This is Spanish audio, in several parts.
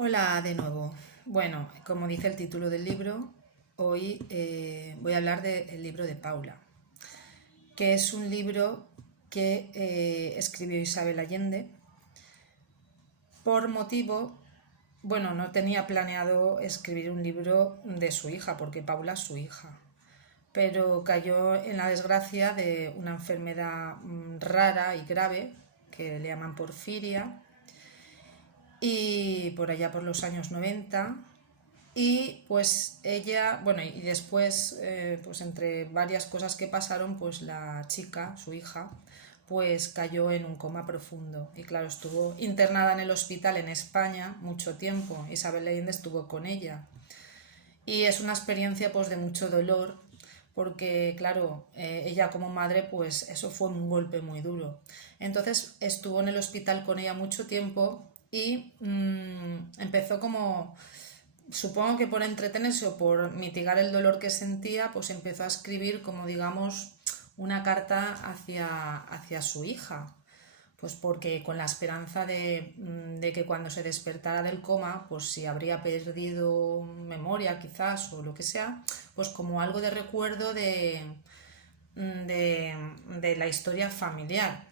Hola de nuevo. Bueno, como dice el título del libro, hoy voy a hablar del libro de Paula, que es un libro que escribió Isabel Allende por motivo, bueno, no tenía planeado escribir un libro de su hija, porque Paula es su hija, pero cayó en la desgracia de una enfermedad rara y grave que le llaman porfiria y por allá por los años 90. Y pues ella, bueno, y después, pues entre varias cosas que pasaron, pues la chica, su hija, pues cayó en un coma profundo. Y claro, estuvo internada en el hospital en España mucho tiempo. Isabel Allende estuvo con ella. Y es una experiencia pues de mucho dolor, porque claro, ella como madre, pues eso fue un golpe muy duro. Entonces estuvo en el hospital con ella mucho tiempo y empezó como, supongo que por entretenerse o por mitigar el dolor que sentía, pues empezó a escribir como digamos una carta hacia su hija. Pues porque con la esperanza de que cuando se despertara del coma, pues si habría perdido memoria quizás o lo que sea, pues como algo de recuerdo de la historia familiar.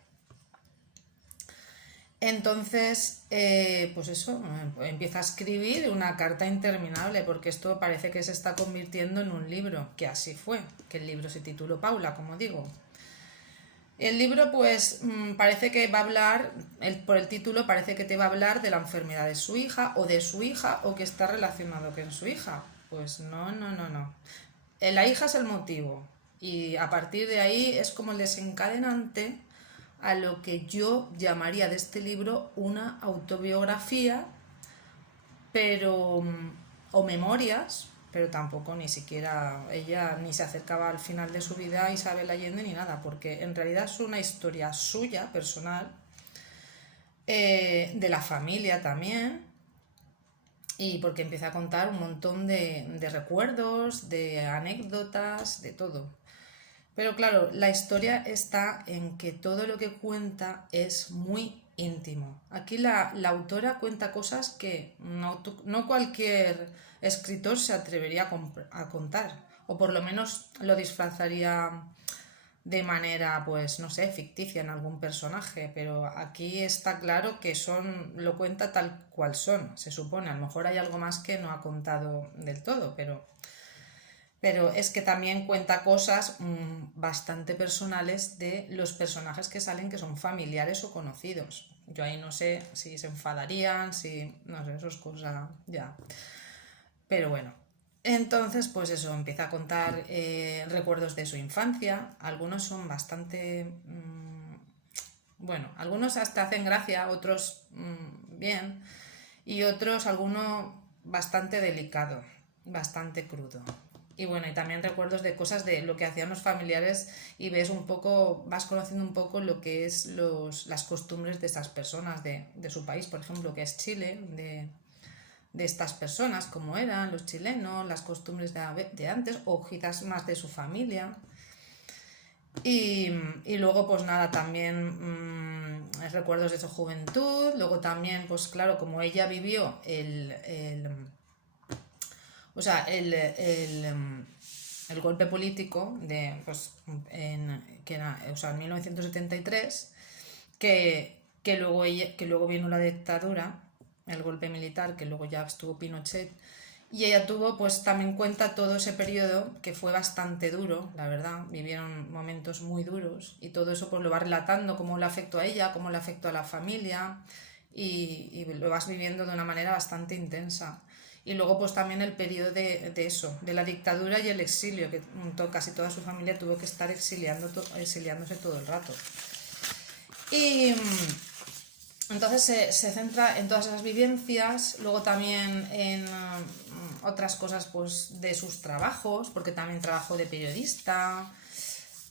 Entonces, pues eso, empieza a escribir una carta interminable, porque esto parece que se está convirtiendo en un libro, que así fue, que el libro se tituló Paula, como digo. El libro, pues, parece que va a hablar, por el título, parece que te va a hablar de la enfermedad de su hija, o de su hija, o que está relacionado con su hija. Pues no, no, no, no. La hija es el motivo, y a partir de ahí es como el desencadenante a lo que yo llamaría de este libro una autobiografía, pero o memorias, pero tampoco ni siquiera ella ni se acercaba al final de su vida a Isabel Allende ni nada, porque en realidad es una historia suya, personal, de la familia también, y porque empieza a contar un montón de recuerdos, de anécdotas, de todo. Pero claro, la historia está en que todo lo que cuenta es muy íntimo. Aquí la autora cuenta cosas que no cualquier escritor se atrevería a contar, o por lo menos lo disfrazaría de manera, pues, no sé, ficticia en algún personaje, pero aquí está claro que lo cuenta tal cual son, se supone. A lo mejor hay algo más que no ha contado del todo, pero es que también cuenta cosas bastante personales de los personajes que salen, que son familiares o conocidos. Yo ahí no sé si se enfadarían, si, no sé, eso es cosa ya. Pero bueno, entonces pues eso, empieza a contar recuerdos de su infancia. Algunos son bastante, bueno, algunos hasta hacen gracia, otros bien, y otros alguno bastante delicado, bastante crudo. Y bueno, y también recuerdos de cosas de lo que hacían los familiares, y ves un poco, vas conociendo un poco lo que es las costumbres de esas personas de su país, por ejemplo, que es Chile, de estas personas, cómo eran los chilenos, las costumbres de antes, o quizás más de su familia. Y luego, pues nada, también recuerdos de su juventud. Luego también, pues claro, como ella vivió o sea, el golpe político pues, que era, o sea, en 1973, que luego vino la dictadura, el golpe militar, que luego ya estuvo Pinochet, y ella tuvo, pues también cuenta todo ese periodo que fue bastante duro, la verdad, vivieron momentos muy duros, y todo eso pues lo va relatando, cómo le afectó a ella, cómo le afectó a la familia, y lo vas viviendo de una manera bastante intensa. Y luego pues también el periodo de eso, de la dictadura y el exilio, que casi toda su familia tuvo que estar exiliándose todo el rato. Y entonces se centra en todas esas vivencias, luego también en otras cosas pues de sus trabajos, porque también trabajó de periodista,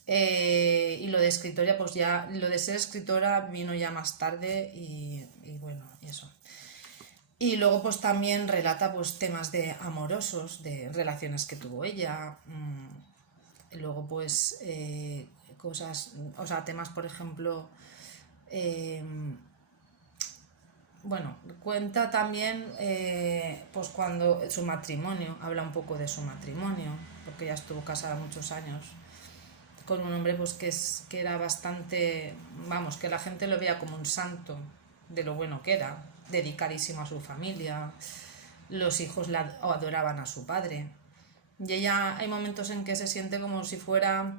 y lo de escritora, pues ya lo de ser escritora vino ya más tarde y bueno, eso. Y luego pues también relata pues temas de amorosos, de relaciones que tuvo ella, luego pues cosas, o sea, temas por ejemplo, eh, bueno, cuenta también pues cuando su matrimonio, habla un poco de su matrimonio, porque ella estuvo casada muchos años con un hombre pues que era bastante, vamos, que la gente lo veía como un santo de lo bueno que era, dedicadísimo a su familia, los hijos la adoraban a su padre. Y ella hay momentos en que se siente como si fuera...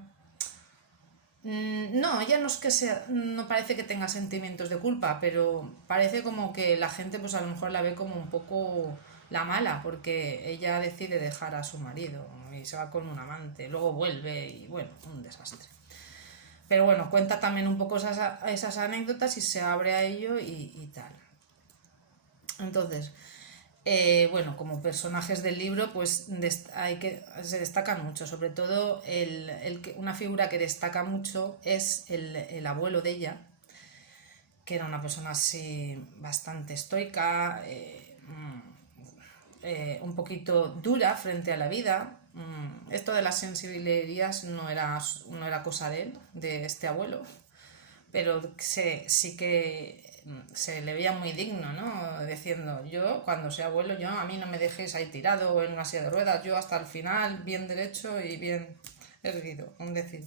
No, ella no es que sea, no parece que tenga sentimientos de culpa, pero parece como que la gente pues a lo mejor la ve como un poco la mala, porque ella decide dejar a su marido y se va con un amante, luego vuelve y bueno, un desastre. Pero bueno, cuenta también un poco esas anécdotas y se abre a ello y tal. Entonces, bueno, como personajes del libro, pues se destacan mucho. Sobre todo, una figura que destaca mucho es el abuelo de ella, que era una persona así bastante estoica, un poquito dura frente a la vida. Esto de las sensibilidades no era cosa de él, de este abuelo, pero sí que se le veía muy digno, ¿no? Diciendo, yo cuando sea abuelo, a mí no me dejéis ahí tirado o en una silla de ruedas, yo hasta el final, bien derecho y bien erguido, un decir.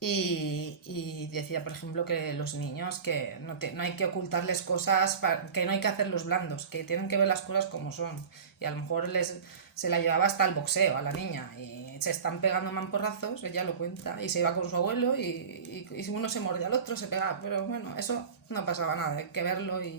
Y decía, por ejemplo, que los niños, que no hay que ocultarles cosas, que no hay que hacerlos blandos, que tienen que ver las cosas como son. Y a lo mejor se la llevaba hasta el boxeo a la niña y se están pegando mamporrazos, ella lo cuenta, y se iba con su abuelo y uno se mordía al otro, se pegaba, pero bueno, eso no pasaba nada, hay que verlo y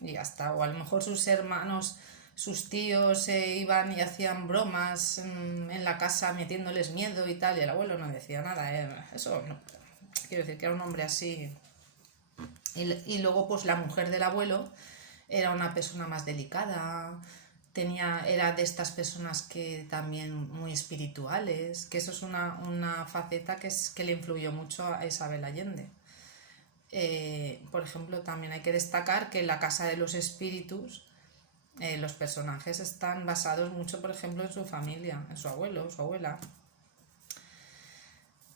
ya está. O a lo mejor sus hermanos, sus tíos iban y hacían bromas en la casa metiéndoles miedo y tal, y el abuelo no decía nada, eso no. Quiero decir que era un hombre así. Y luego pues la mujer del abuelo era una persona más delicada, era de estas personas que también muy espirituales, que eso es una faceta que le influyó mucho a Isabel Allende. Por ejemplo, también hay que destacar que en la Casa de los Espíritus los personajes están basados mucho, por ejemplo, en su familia, en su abuelo, su abuela.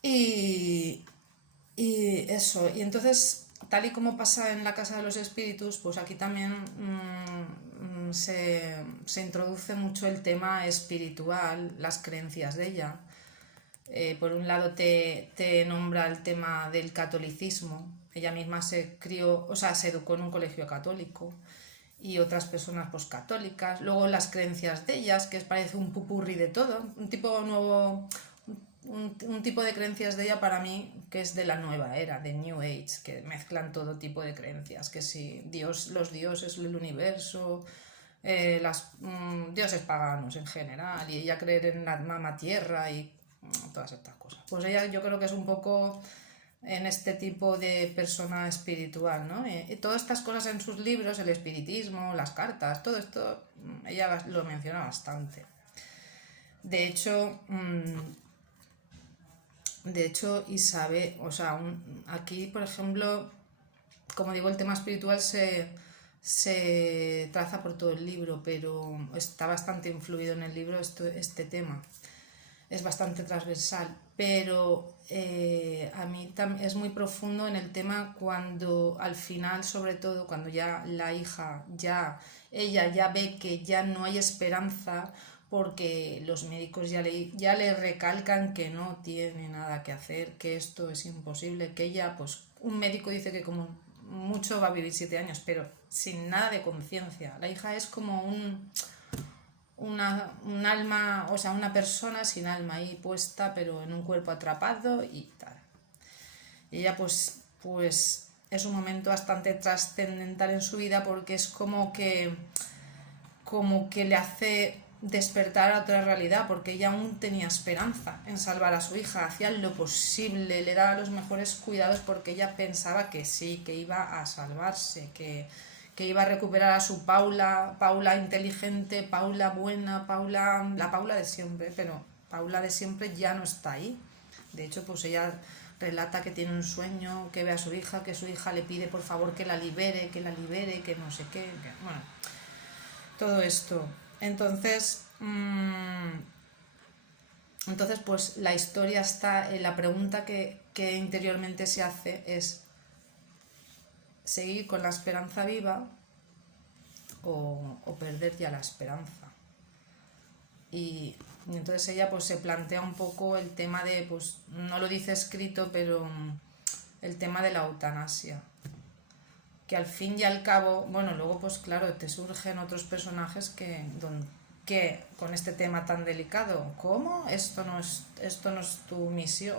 Y, eso, y entonces, tal y como pasa en la Casa de los Espíritus, pues aquí también se introduce mucho el tema espiritual, las creencias de ella. Por un lado te nombra el tema del catolicismo. Ella misma se crió, o sea, se educó en un colegio católico y otras personas pues católicas. Luego las creencias de ellas, que parece un pupurri de todo, un tipo nuevo, un tipo de creencias de ella para mí que es de la nueva era, de New Age, que mezclan todo tipo de creencias, que si los dioses, el universo, dioses paganos en general, y ella creer en la mama tierra y todas estas cosas. Pues ella yo creo que es un poco en este tipo de persona espiritual, ¿no? Y todas estas cosas en sus libros, el espiritismo, las cartas, todo esto, ella lo menciona bastante. De hecho, Isabel, o sea, aquí, por ejemplo, como digo, el tema espiritual se traza por todo el libro, pero está bastante influido en el libro este tema. Es bastante transversal, pero a mí es muy profundo en el tema cuando al final, sobre todo, cuando ya la hija, ella ya ve que ya no hay esperanza porque los médicos ya le recalcan que no tiene nada que hacer, que esto es imposible, que ella, pues un médico dice que como mucho va a vivir 7 años, pero sin nada de conciencia. La hija es como un alma, o sea, una persona sin alma ahí puesta, pero en un cuerpo atrapado y tal. Y ella pues es un momento bastante trascendental en su vida porque es como que le hace despertar a otra realidad, porque ella aún tenía esperanza en salvar a su hija, hacía lo posible, le daba los mejores cuidados porque ella pensaba que sí, que iba a salvarse, que iba a recuperar a su Paula inteligente, Paula buena, la Paula de siempre, pero Paula de siempre ya no está ahí. De hecho, pues ella relata que tiene un sueño, que ve a su hija, que su hija le pide por favor que la libere, que no sé qué, bueno, todo esto. Entonces, pues la historia está, la pregunta que interiormente se hace es: seguir con la esperanza viva o perder ya la esperanza. Y entonces ella pues se plantea un poco el tema de, pues no lo dice escrito, pero el tema de la eutanasia. Que al fin y al cabo, bueno, luego pues claro, te surgen otros personajes que con este tema tan delicado, ¿cómo? Esto no es tu misión,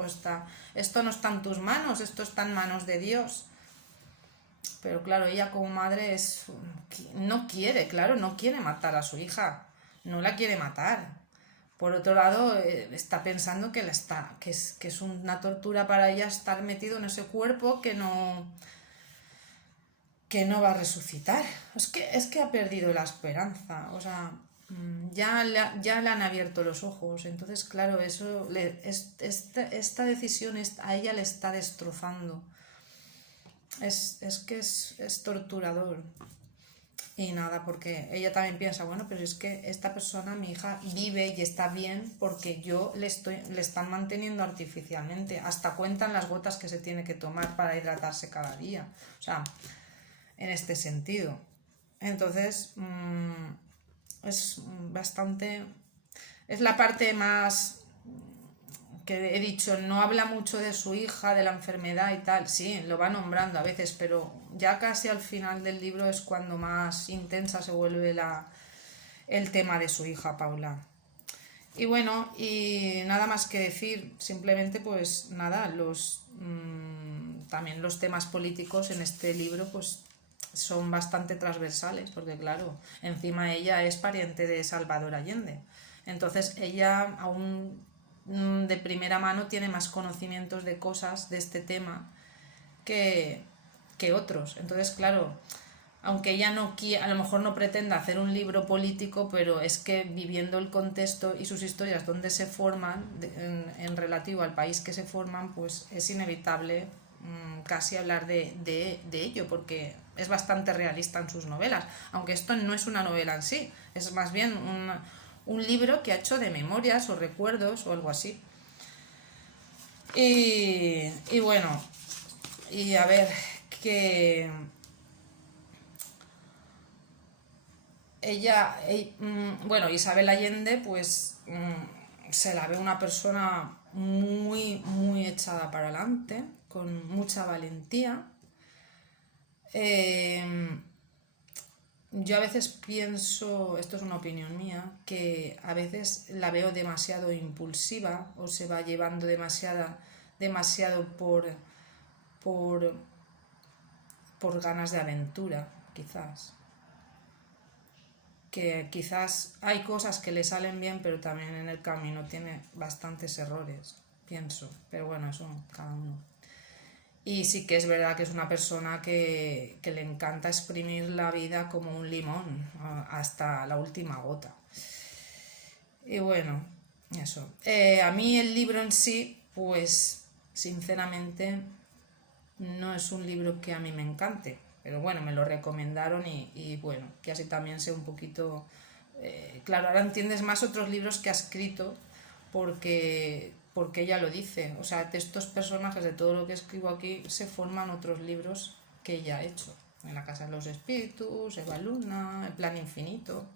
esto no está en tus manos, esto está en manos de Dios. Pero claro, ella como madre no quiere, claro, no quiere matar a su hija, no la quiere matar. Por otro lado, está pensando que es una tortura para ella estar metido en ese cuerpo que no va a resucitar. Es que ha perdido la esperanza, o sea, ya le han abierto los ojos. Entonces, claro, esta decisión a ella le está destrozando. Es torturador. Y nada, porque ella también piensa, bueno, pero es que esta persona, mi hija, vive y está bien porque yo le están manteniendo artificialmente. Hasta cuentan las gotas que se tiene que tomar para hidratarse cada día. O sea, en este sentido. Entonces, es bastante... Es la parte más que he dicho, no habla mucho de su hija, de la enfermedad y tal, sí, lo va nombrando a veces, pero ya casi al final del libro es cuando más intensa se vuelve el tema de su hija Paula. Y bueno, y nada más que decir, simplemente pues nada, también los temas políticos en este libro pues son bastante transversales, porque claro, encima ella es pariente de Salvador Allende, entonces ella aún de primera mano tiene más conocimientos de cosas de este tema que otros. Entonces, claro, aunque ella a lo mejor no pretenda hacer un libro político, pero es que viviendo el contexto y sus historias donde se forman, en relativo al país que se forman, pues es inevitable casi hablar de ello, porque es bastante realista en sus novelas, aunque esto no es una novela en sí, es más bien un libro que ha hecho de memorias o recuerdos o algo así. Y bueno, y a ver, que bueno, Isabel Allende, pues se la ve una persona muy, muy echada para adelante, con mucha valentía. Yo a veces pienso, esto es una opinión mía, que a veces la veo demasiado impulsiva o se va llevando demasiado por, por ganas de aventura, quizás. Que quizás hay cosas que le salen bien, pero también en el camino tiene bastantes errores, pienso. Pero bueno, eso cada uno. Y sí que es verdad que es una persona que le encanta exprimir la vida como un limón hasta la última gota. Y bueno, eso. A mí el libro en sí, pues sinceramente no es un libro que a mí me encante. Pero bueno, me lo recomendaron y bueno, que así también sé un poquito... claro, ahora entiendes más otros libros que ha escrito porque ella lo dice. O sea, de estos personajes, de todo lo que escribo aquí, se forman otros libros que ella ha hecho. En la Casa de los Espíritus, Eva Luna, El Plan Infinito.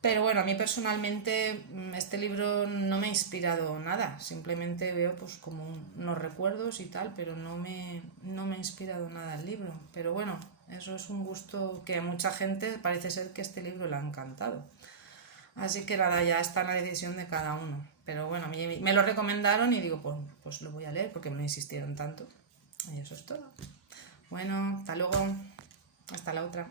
Pero bueno, a mí personalmente este libro no me ha inspirado nada. Simplemente veo pues como unos recuerdos y tal, pero no me ha inspirado nada el libro. Pero bueno, eso es un gusto que a mucha gente parece ser que este libro le ha encantado. Así que nada, ya está en la decisión de cada uno. Pero bueno, a mí me lo recomendaron y digo, pues lo voy a leer porque me lo insistieron tanto. Y eso es todo. Bueno, hasta luego. Hasta la otra.